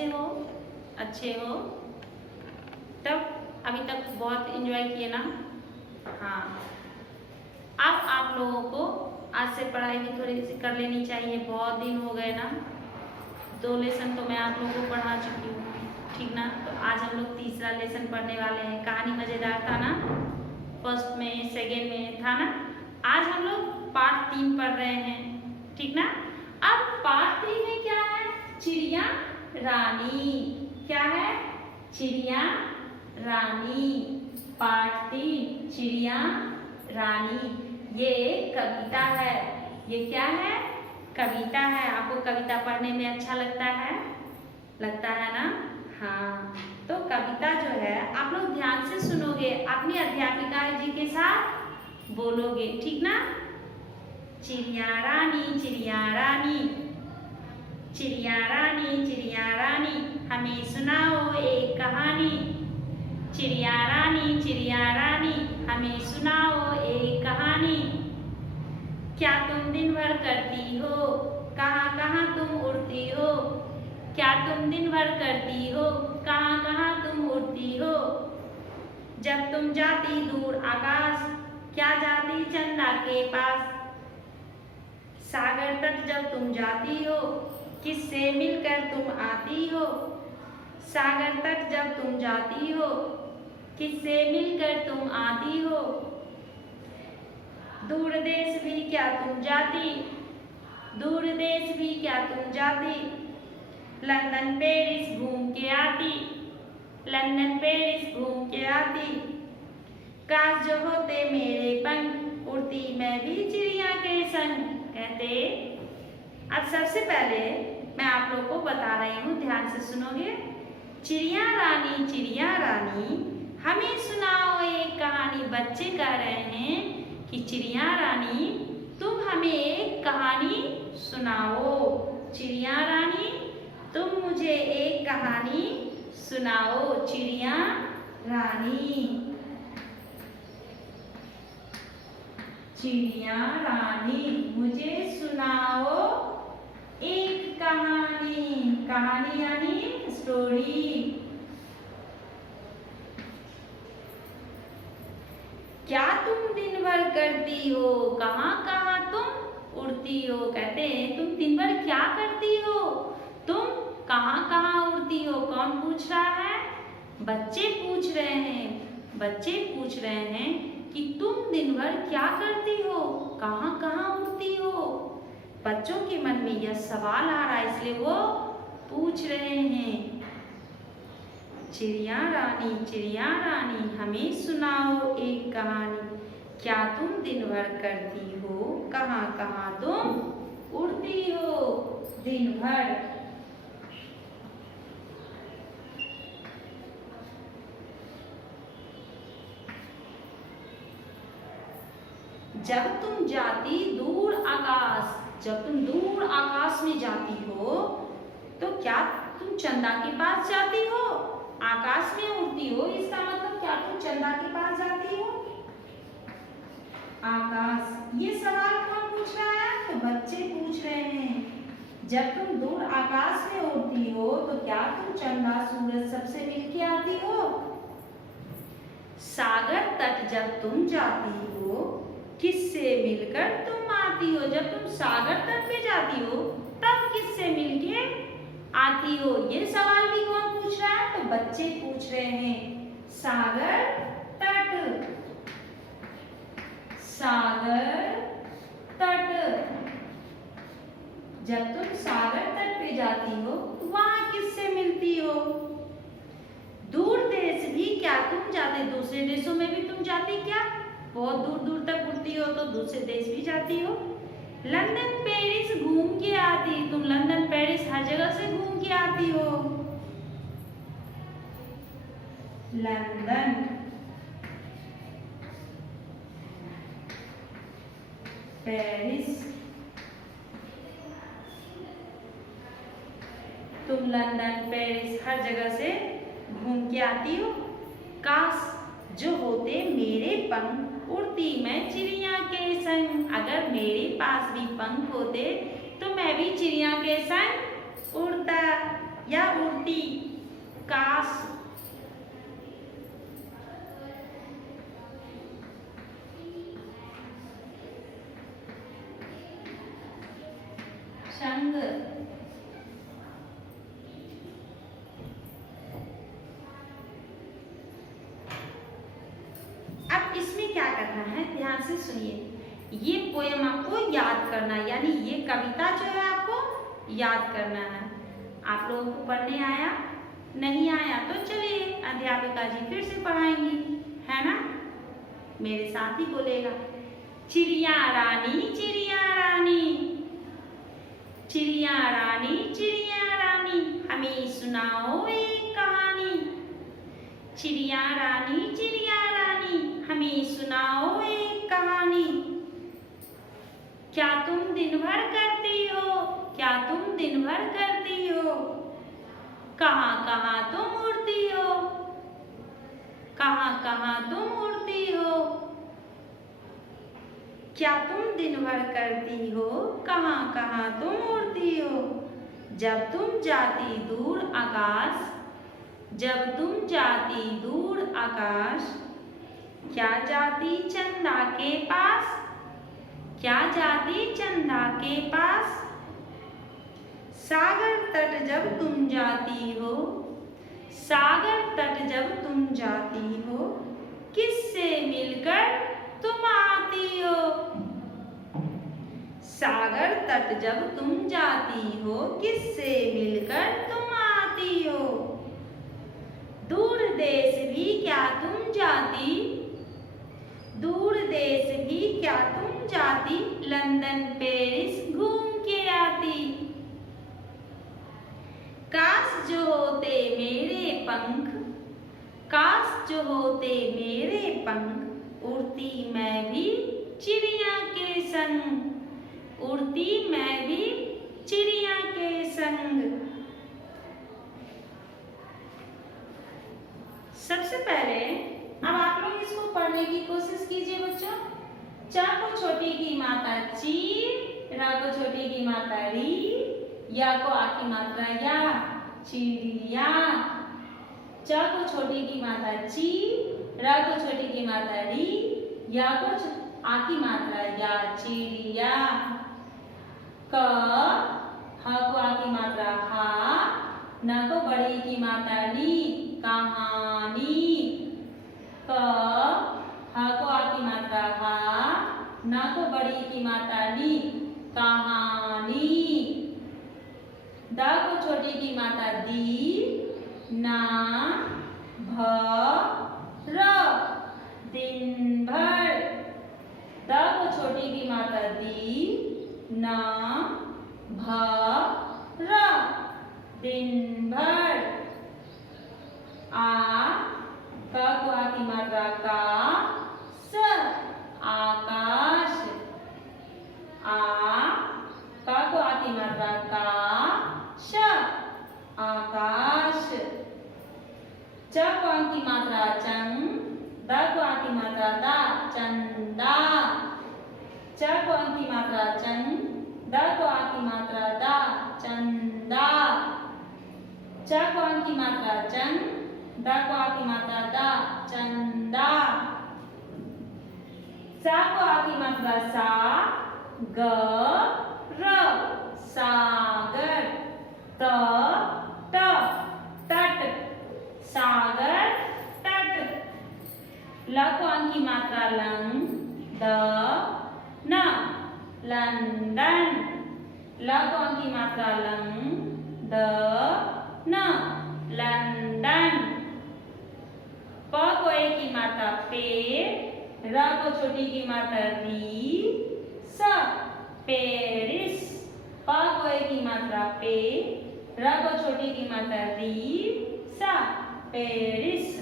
कैसे हो? अच्छे हो? तब अभी तक बहुत एंजॉय किए ना? हाँ, अब आप लोगों को आज से पढ़ाई भी थोड़ी सी कर लेनी चाहिए। बहुत दिन हो गए ना, 2 लेसन तो मैं आप लोगों को पढ़ा चुकी हूँ, ठीक ना? तो आज हम लोग तीसरा लेसन पढ़ने वाले हैं। कहानी मज़ेदार था ना? फर्स्ट में सेकेंड में था ना? आज हम लोग पार्ट 3 पढ़ रहे हैं, ठीक ना? अब पार्ट 3 में क्या है? चिड़िया रानी। क्या है? चिड़िया रानी। पार्ट 3 चिड़िया रानी। ये कविता है। ये क्या है? कविता है। आपको कविता पढ़ने में अच्छा लगता है? लगता है ना? हाँ, तो कविता जो है आप लोग ध्यान से सुनोगे, अपनी अध्यापिका जी के साथ बोलोगे, ठीक ना? चिड़िया रानी, चिड़िया रानी, चिड़िया रानी, चिड़िया रानी, हमें सुनाओ एक कहानी। चिड़िया रानी, चिड़िया रानी, हमें सुनाओ एक कहानी। क्या तुम दिन भर करती हो? कहाँ कहाँ तुम उड़ती हो? क्या तुम दिन भर करती हो? कहाँ कहाँ तुम उड़ती हो? जब तुम जाती दूर आकाश, क्या जाती चंदा के पास? सागर तक जब तुम जाती हो, किससे मिलकर तुम आती हो? सागर तक जब तुम जाती हो, किससे मिलकर तुम आती हो? दूर देश भी क्या तुम जाती? दूर देश भी क्या तुम जाती? लंदन पेरिस घूम के आती, लंदन पेरिस घूम के आती। काश जो होते मेरे पंख, उड़ती मैं भी चिड़िया के संग। कहते अब सबसे पहले मैं आप लोग को बता रही हूँ, ध्यान से सुनोगे। चिड़िया रानी, हमें सुनाओ एक कहानी। बच्चे कह रहे हैं कि चिड़िया रानी तुम हमें एक कहानी सुनाओ। चिड़िया रानी तुम मुझे एक कहानी सुनाओ। चिड़िया रानी, चिड़िया रानी मुझे सुनाओ एक कहानी। कहानी यानी स्टोरी। क्या तुम दिन भर करती हो? कहाँ कहाँ तुम उड़ती हो? कहते हैं तुम दिन भर क्या करती हो? तुम कहाँ कहाँ उड़ती हो? कौन पूछ रहा है? बच्चे पूछ रहे हैं। बच्चे पूछ रहे हैं कि तुम दिन भर क्या करती हो? कहाँ कहाँ उड़ती हो? बच्चों के मन में यह सवाल आ रहा है, इसलिए वो पूछ रहे हैं। चिड़िया रानी, हमें सुनाओ एक कहानी। क्या तुम दिन भर करती हो? कहाँ कहाँ तुम उड़ती हो दिन भर? जब तुम जाती दूर आकाश, जब तुम दूर आकाश में जाती हो, तो क्या तुम चंदा के पास जाती हो? आकाश में उड़ती हो, इसका मतलब क्या तुम चंदा के पास जाती हो? आकाश, ये सवाल कौन पूछ रहा है? तो बच्चे पूछ रहे हैं। जब तुम दूर आकाश में उड़ती हो, तो क्या तुम चंदा सूरज सबसे मिलके आती हो? सागर तक जब तुम जाती हो, किससे मिलकर तुम आती हो? जब तुम सागर तट पे जाती हो, तब किससे मिलके आती हो? ये सवाल भी कौन पूछ रहा है? तो बच्चे पूछ रहे हैं। सागर तट, सागर तट। जब तुम सागर तट पे जाती हो, वहां किससे मिलती हो? दूर देश भी क्या तुम जाते? दूसरे देशों में भी तुम जाती क्या? बहुत दूर दूर तक उड़ती हो तो दूसरे देश भी जाती हो। लंदन पेरिस घूम के आती, तुम लंदन पेरिस हर जगह से घूम के आती हो। लंदन पेरिस, तुम लंदन पेरिस हर जगह से घूम के आती हो। काश जो होते मेरे पंख, उड़ती मैं चिड़िया के संग। अगर मेरे पास भी पंख होते तो मैं भी चिड़िया के संग उड़ता। या उड़ती, काश, संग, अब इसमें क्या करना है, ध्यान से सुनिए। ये पोयम आपको याद करना है, यानी ये कविता जो है आपको याद करना है। आप लोगों को पढ़ने आया, नहीं आया तो चलिए अध्यापिका जी फिर से पढ़ाएंगी, है ना। मेरे साथ ही बोलेगा। चिड़िया रानी, चिड़िया रानी, चिड़िया रानी, चिड़िया रानी, हमें सुनाओ एक कहानी। चिड़िया रानी, चिड़िया रानी, हमें सुनाओ एक कहानी। क्या तुम दिन भर करती हो, क्या तुम दिन भर करती हो, कहाँ कहाँ तुम उड़ती हो, कहाँ कहाँ तुम उड़ती हो। क्या तुम दिन भर करती हो, कहाँ कहाँ तुम उड़ती हो। जब तुम जाती दूर आकाश, जब तुम जाती दूर आकाश, क्या जाती चंदा के पास, क्या जाती चंदा के पास। सागर तट जब तुम जाती हो, सागर तट जब तुम जाती हो, किससे मिलकर तुम आती हो। सागर तट जब तुम जाती हो, किससे मिलकर तुम आती हो। दूर देश भी क्या तुम जाती, दूर देश भी क्या तुम जाती, लंदन पेरिस घूम के आती। काश जो होते मेरे पंख, काश जो होते मेरे पंख, उड़ती मैं भी चिड़िया के संग, उड़ती मैं भी चिड़िया के संग। सबसे पहले अब आप लोग इसको पढ़ने की कोशिश कीजिए बच्चों। च को छोटी की मात्रा ची, र को छोटी की मात्रा री, या को आ की मात्रा या, चिड़िया। च को छोटी की मात्रा ची, र को छोटी की मात्रा री, या को आ की मात्रा या, चिड़िया। क ह को आ की मात्रा हा, न को बड़ी की मात्रा नी, कहानी। क ह को आ की मात्रा हा, न को बड़ी की मात्रा नी, कहानी। द को छोटी की मात्रा दी, ना भ र, दिन भर। द को छोटी की मात्रा दी, ना भ र, दिन भर। आ क को आ की मात्रा का, स, आकाश। आ क को आ की मात्रा का, श, आकाश। च को आ की मात्रा चंग, द को आ की मात्रा दा, चंदा। च को आ की मात्रा चंग, द को आ की मात्रा दा, चंदा। च को आ की मात्रा चंग, द को आ की मात्रा दा, चंदा। सा को आ की मात्रा सा, ग र, सागर। त ट, तट, सागर तट। ल को आ की मात्रा लंग, द न, लंदन। ल को आ की मात्रा लंग, द न, लंदन। प को ए की मात्रा पे, र को छोटी की मात्रा री, स, पेरिस। प को ए की मात्रा पे, र को छोटी की मात्रा री, स, पेरिस।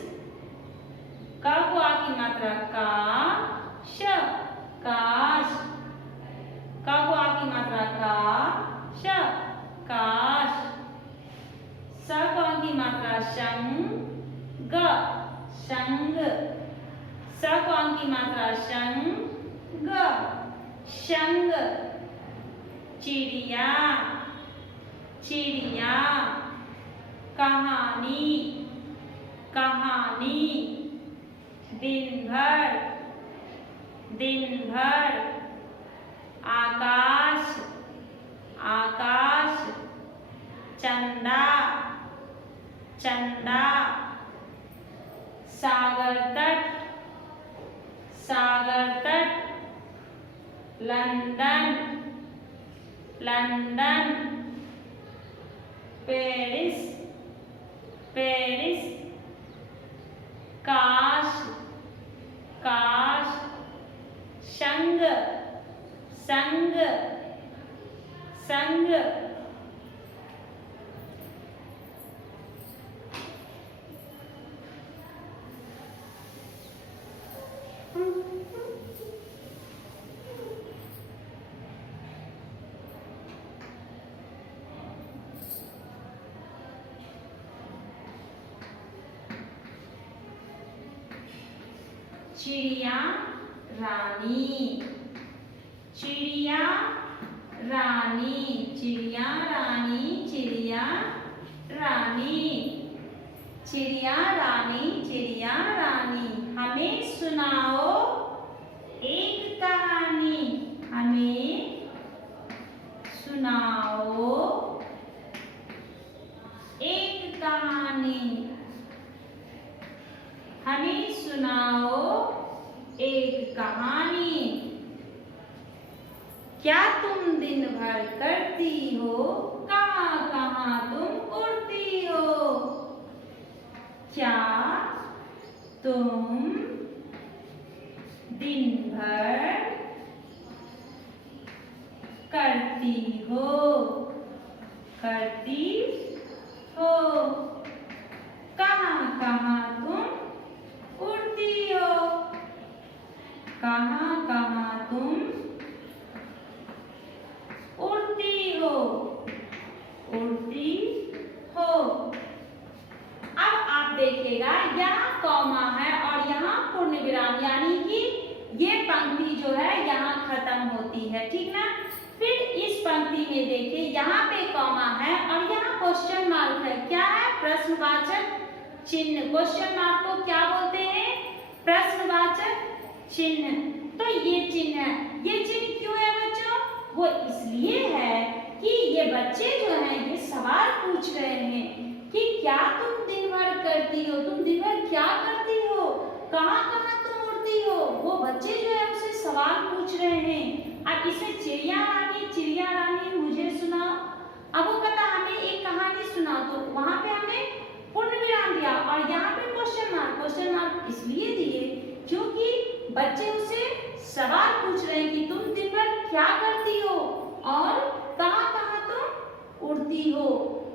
क को आ की मात्रा का, श, काश। क को आ की मात्रा का, श, काश। स को आ की मात्रा शंग, ग, संग। स को आ की मात्रा शंग, ग, संग। चिड़िया, चिड़िया। कहानी, कहानी। दिन भर, दिन भर। आकाश, आकाश। चंदा, चंदा। सागर तट, सागर तट। London, London. Paris, Paris. काश, काश। संग, संग, संग। चिड़िया रानी, चिड़िया रानी। चिड़िया रानी, चिड़िया रानी। चिड़िया रानी, चिड़िया रानी। हमें सुनाओ एक कहानी, हमें सुनाओ एक कहानी, हमें सुनाओ एक कहानी। क्या तुम दिन भर करती हो, कहाँ कहाँ तुम उड़ती हो? क्या तुम दिन भर करती हो, करती हो? कहाँ कहाँ तुम उड़ती हो? कहाँ कहाँ तुम उड़ती हो, उड़ती हो? अब आप देखिएगा यहाँ कॉमा है और यहाँ पूर्ण विराम, यानी कि ये पंक्ति जो है यहाँ खत्म होती है, ठीक ना। फिर इस पंक्ति में देखिए यहाँ पे कॉमा है और यहाँ क्वेश्चन मार्क है। क्या है? प्रश्नवाचक चिन्ह। क्वेश्चन मार्क को क्या बोलते हैं? प्रश्नवाचक चिन्ह। तो ये चिन्ह है। ये चिन्ह क्यों है बच्चों? वो इसलिए है कि ये बच्चे जो हैं ये सवाल पूछ रहे हैं कि क्या तुम दिन भर करती हो, तुम दिन भर क्या करती हो, कहाँ कहाँ तुम उड़ती हो। वो बच्चे जो है उसे सवाल पूछ रहे हैं। अब इसमें चिड़िया रानी मुझे सुनाओ। अब वो कहता हमें एक कहानी सुनाओ, तो वहां पे हमने पूर्ण विराम दिया और यहाँ पे क्वेश्चन मार्क इसलिए दिए क्योंकि बच्चे उसे सवाल पूछ रहे हैं कि तुम दिन भर क्या करती हो और कहाँ कहाँ तुम उड़ती हो।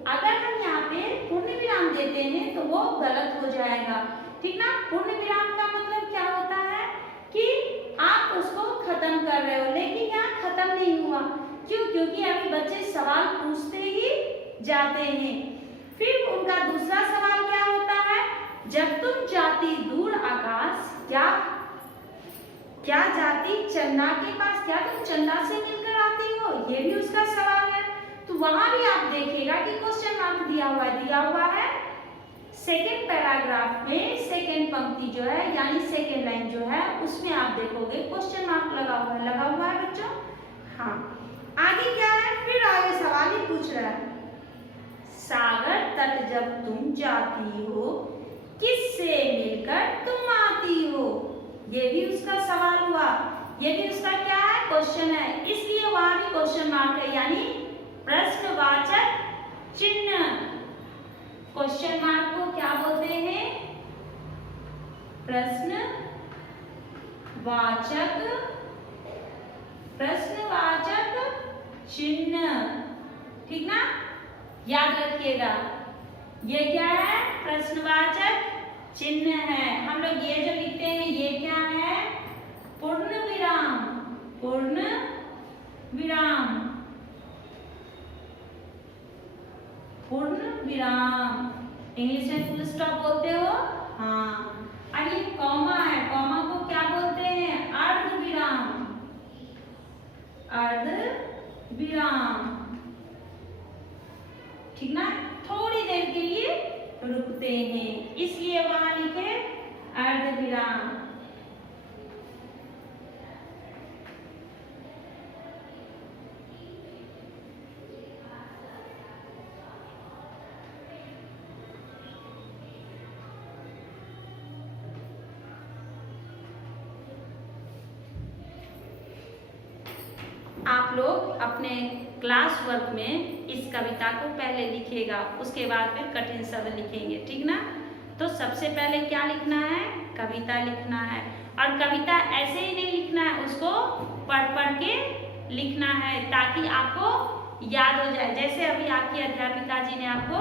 अगर हम यहाँ पे पूर्ण विराम देते हैं तो वो गलत हो जाएगा, ठीक ना। पूर्ण विराम का मतलब क्या होता है कि आप उसको खत्म कर रहे हो, लेकिन यहाँ खत्म नहीं हुआ। क्यों? क्योंकि अभी बच्चे सवाल पूछते ही जाते हैं। फिर उनका दूसरा सवाल क्या होता है? जब तुम जाती दूर आकाश, क्या जाती चंदा के पास, क्या तुम चंदा से मिलकर आती हो? ये भी उसका सवाल है। तो वहां भी आप देखिएगा कि क्वेश्चन मार्क दिया हुआ है सेकेंड पैराग्राफ में, सेकेंड पंक्ति जो है यानी सेकेंड लाइन जो है उसमें आप देखोगे क्वेश्चन मार्क लगा हुआ है बच्चों। हाँ, आगे क्या है? फिर आगे सवाल ही पूछ रहा है, सागर तट जब तुम जाती हो किससे मिलकर तुम आती हो? ये भी उसका सवाल हुआ, ये भी उसका क्या है? क्वेश्चन है, इसलिए वहां भी क्वेश्चन मार्क है, यानी प्रश्नवाचक चिन्ह। क्वेश्चन मार्क को क्या बोलते हैं? प्रश्नवाचक चिन्ह, ठीक ना। याद रखिएगा ये क्या है? प्रश्नवाचक चिन्ह है। हम लोग ये जो लिखते हैं ये क्या है? पूर्ण विराम, पूर्ण विराम, पूर्ण विराम। इंग्लिश में फुल स्टॉप बोलते हो? हाँ। और ये कॉमा है, कॉमा को क्या बोलते हैं? अर्ध विराम, अर्ध विराम, ठीक ना। थोड़ी देर के लिए उड़ते हैं, इसलिए वहां लिखे अर्धविराम। आप लोग अपने क्लास वर्क में इस कविता को पहले लिखिएगा, उसके बाद फिर कठिन शब्द लिखेंगे, ठीक ना। तो सबसे पहले क्या लिखना है, कविता लिखना है। और कविता ऐसे ही नहीं लिखना है, उसको पढ़ पढ़ के लिखना है ताकि आपको याद हो जाए, जैसे अभी आपकी अध्यापिका जी ने आपको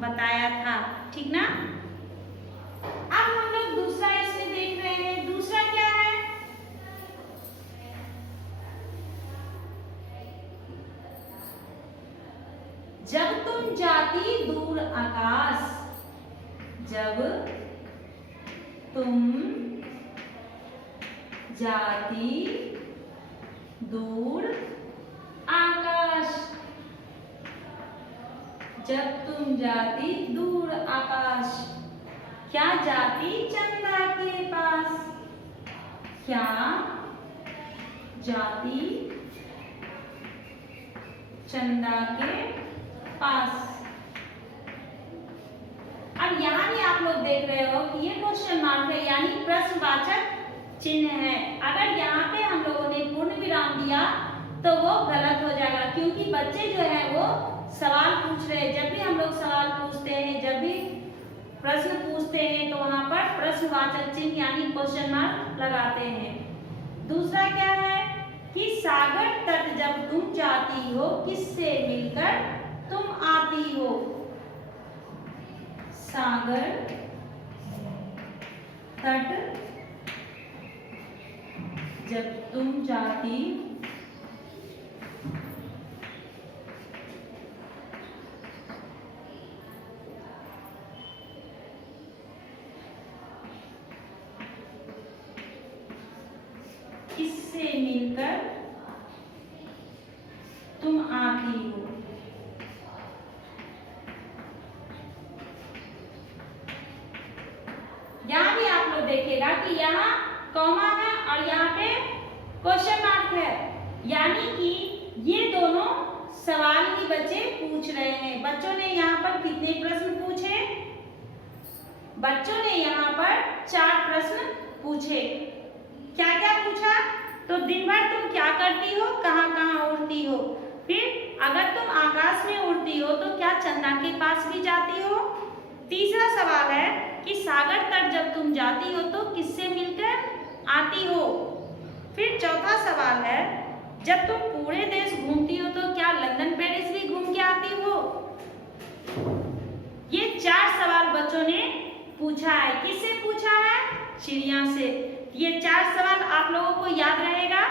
बताया था, ठीक ना। अब हम लोग दूसरा इसमें देख रहे हैं। दूसरा क्या है, जब तुम जाती दूर आकाश, जब तुम जाती दूर आकाश, जब तुम जाती दूर आकाश, क्या जाती चंदा के पास, क्या जाती चंदा के पास। अब यहाँ भी आप लोग देख रहे हो कि ये क्वेश्चन मार्क है, यानी प्रश्नवाचक चिन्ह है। अगर यहाँ पे हम लोगों ने पूर्ण विराम दिया तो वो गलत हो जाएगा, क्योंकि बच्चे जो है वो सवाल पूछ रहे हैं। जब भी हम लोग सवाल पूछते हैं, जब भी प्रश्न पूछते हैं, तो वहां पर प्रश्नवाचक चिन्ह यानी क्वेश्चन मार्क लगाते हैं। दूसरा क्या है कि सागर तट जब तुम जाती हो, किससे मिलकर तुम आती हो, सागर तट जब तुम जाती किससे मिलकर तुम आती हो। यहाँ भी आप लोग देखिएगा कि यहाँ कॉमा है और यहाँ पे क्वेश्चन मार्क है, यानी कि ये दोनों सवाल ही बच्चे पूछ रहे हैं। बच्चों ने यहाँ पर कितने प्रश्न पूछे, बच्चों ने यहाँ पर 4 प्रश्न पूछे। क्या क्या पूछा, तो दिन भर तुम क्या करती हो, कहाँ कहाँ उड़ती हो, फिर अगर तुम आकाश में उड़ती हो तो क्या चंदा के पास भी जाती हो। तीसरा सवाल है कि सागर तट जब तुम जाती हो तो किससे मिलकर आती हो। फिर चौथा सवाल है, जब तुम पूरे देश घूमती हो तो क्या लंदन पेरिस भी घूम के आती हो। ये 4 सवाल बच्चों ने पूछा है। किससे पूछा है, चिड़िया से। ये 4 सवाल आप लोगों को याद रहेगा,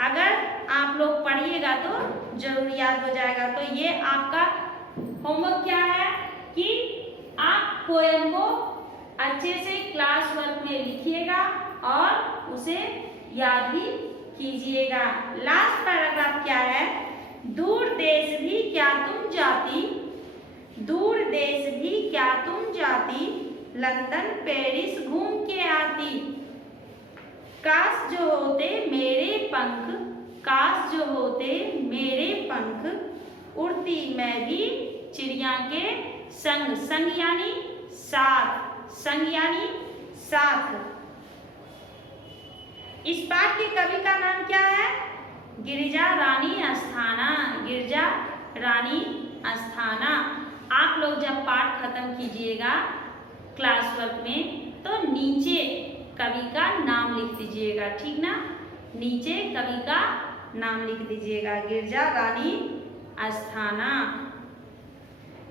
अगर आप लोग पढ़िएगा तो जरूर याद हो जाएगा। तो ये आपका होमवर्क क्या है कि आप पोएम को अच्छे से क्लास वर्क में लिखिएगा और उसे याद भी कीजिएगा। लास्ट पैराग्राफ क्या है, दूर देश भी क्या तुम जाती, दूर देश भी क्या तुम जाती, लंदन पेरिस घूम के आती। काश जो होते मेरे पंख, काश जो होते मेरे पंख, उड़ती मैं भी चिड़िया के संग। संग यानी साथ, संग यानी साथ। इस पाठ के कवि का नाम क्या है, गिरिजा रानी अस्थाना, गिरिजा रानी अस्थाना। आप लोग जब पाठ खत्म कीजिएगा क्लास वर्क में तो नीचे कवि का नाम लिख दीजिएगा, ठीक ना। नीचे कवि का नाम लिख दीजिएगा, गिरिजा रानी अस्थाना।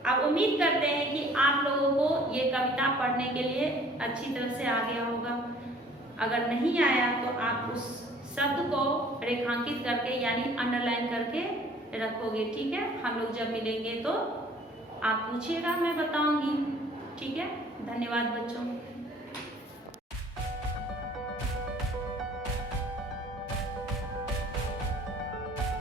अब उम्मीद करते हैं कि आप लोगों को ये कविता पढ़ने के लिए अच्छी तरह से आ गया होगा। अगर नहीं आया तो आप उस शब्द को रेखांकित करके यानी अंडरलाइन करके रखोगे, ठीक है। हम लोग जब मिलेंगे तो आप पूछिएगा, मैं बताऊंगी, ठीक है। धन्यवाद बच्चों।